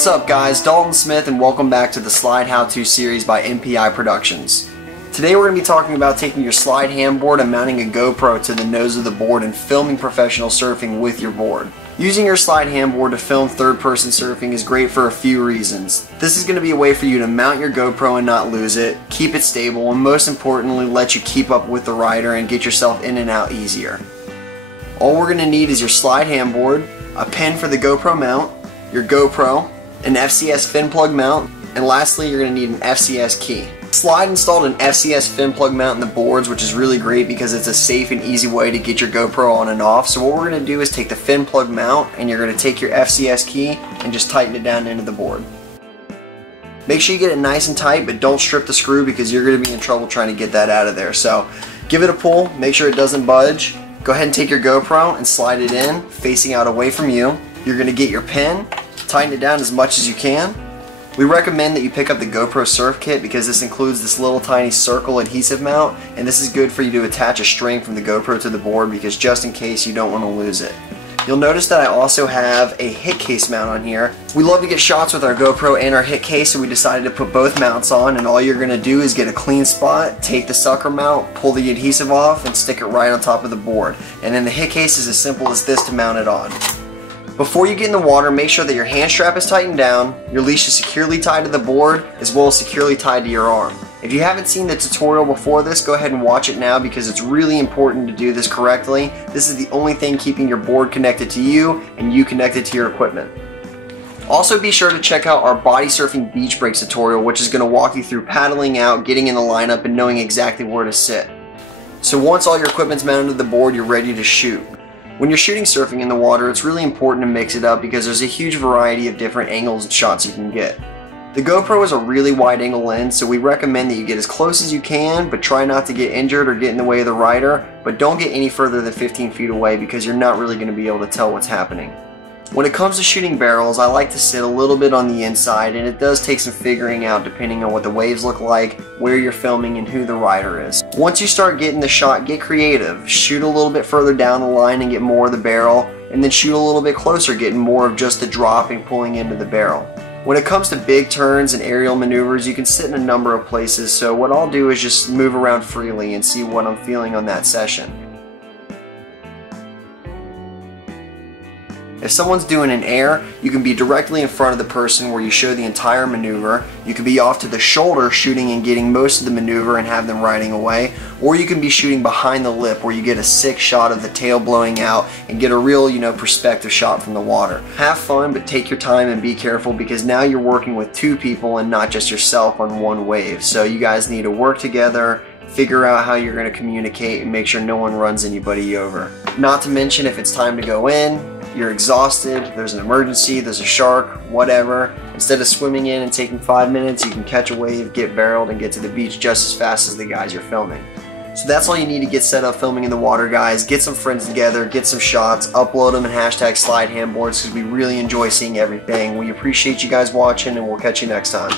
What's up guys, Dalton Smith and welcome back to the Slyde How-To series by MPI Productions. Today we're going to be talking about taking your Slyde Handboard and mounting a GoPro to the nose of the board and filming professional surfing with your board. Using your Slyde Handboard to film third-person surfing is great for a few reasons. This is going to be a way for you to mount your GoPro and not lose it, keep it stable, and most importantly let you keep up with the rider and get yourself in and out easier. All we're going to need is your Slyde Handboard, a pin for the GoPro mount, your GoPro, an FCS fin plug mount, and lastly you're going to need an FCS key. Slyde installed an FCS fin plug mount in the boards, which is really great because it's a safe and easy way to get your GoPro on and off. So what we're going to do is take the fin plug mount and you're going to take your FCS key and just tighten it down into the board. Make sure you get it nice and tight, but don't strip the screw because you're going to be in trouble trying to get that out of there. So give it a pull, make sure it doesn't budge. Go ahead and take your GoPro and slide it in, facing out away from you. You're going to get your pin, tighten it down as much as you can. We recommend that you pick up the Gopro Surf Kit because this includes this little tiny circle adhesive mount, and this is good for you to attach a string from the GoPro to the board because just in case you don't want to lose it. You'll notice that I also have a hit case mount on here. We love to get shots with our GoPro and our hit case, so we decided to put both mounts on, and all you're going to do is get a clean spot, take the sucker mount, pull the adhesive off, and stick it right on top of the board. And then the hit case is as simple as this to mount it on. Before you get in the water, make sure that your hand strap is tightened down, your leash is securely tied to the board, as well as securely tied to your arm. If you haven't seen the tutorial before this, go ahead and watch it now because it's really important to do this correctly. This is the only thing keeping your board connected to you and you connected to your equipment. Also be sure to check out our body surfing beach breaks tutorial, which is going to walk you through paddling out, getting in the lineup, and knowing exactly where to sit. So once all your equipment's mounted to the board, you're ready to shoot. When you're shooting surfing in the water, it's really important to mix it up because there's a huge variety of different angles and shots you can get. The GoPro is a really wide angle lens, so we recommend that you get as close as you can, but try not to get injured or get in the way of the rider, but don't get any further than 15 feet away because you're not really going to be able to tell what's happening. When it comes to shooting barrels, I like to sit a little bit on the inside, and it does take some figuring out depending on what the waves look like, where you're filming, and who the rider is. Once you start getting the shot, get creative. Shoot a little bit further down the line and get more of the barrel, and then shoot a little bit closer, getting more of just the drop and pulling into the barrel. When it comes to big turns and aerial maneuvers, you can sit in a number of places, so what I'll do is just move around freely and see what I'm feeling on that session. If someone's doing an air, you can be directly in front of the person where you show the entire maneuver. You can be off to the shoulder shooting and getting most of the maneuver and have them riding away. Or you can be shooting behind the lip where you get a sick shot of the tail blowing out and get a real, perspective shot from the water. Have fun, but take your time and be careful because now you're working with two people and not just yourself on one wave. So you guys need to work together, figure out how you're going to communicate, and make sure no one runs anybody over. Not to mention if it's time to go in, you're exhausted, there's an emergency, there's a shark, whatever. Instead of swimming in and taking 5 minutes, you can catch a wave, get barreled, and get to the beach just as fast as the guys you're filming. So that's all you need to get set up filming in the water, guys. Get some friends together, get some shots, upload them, and hashtag Slyde Handboards because we really enjoy seeing everything. We appreciate you guys watching, and we'll catch you next time.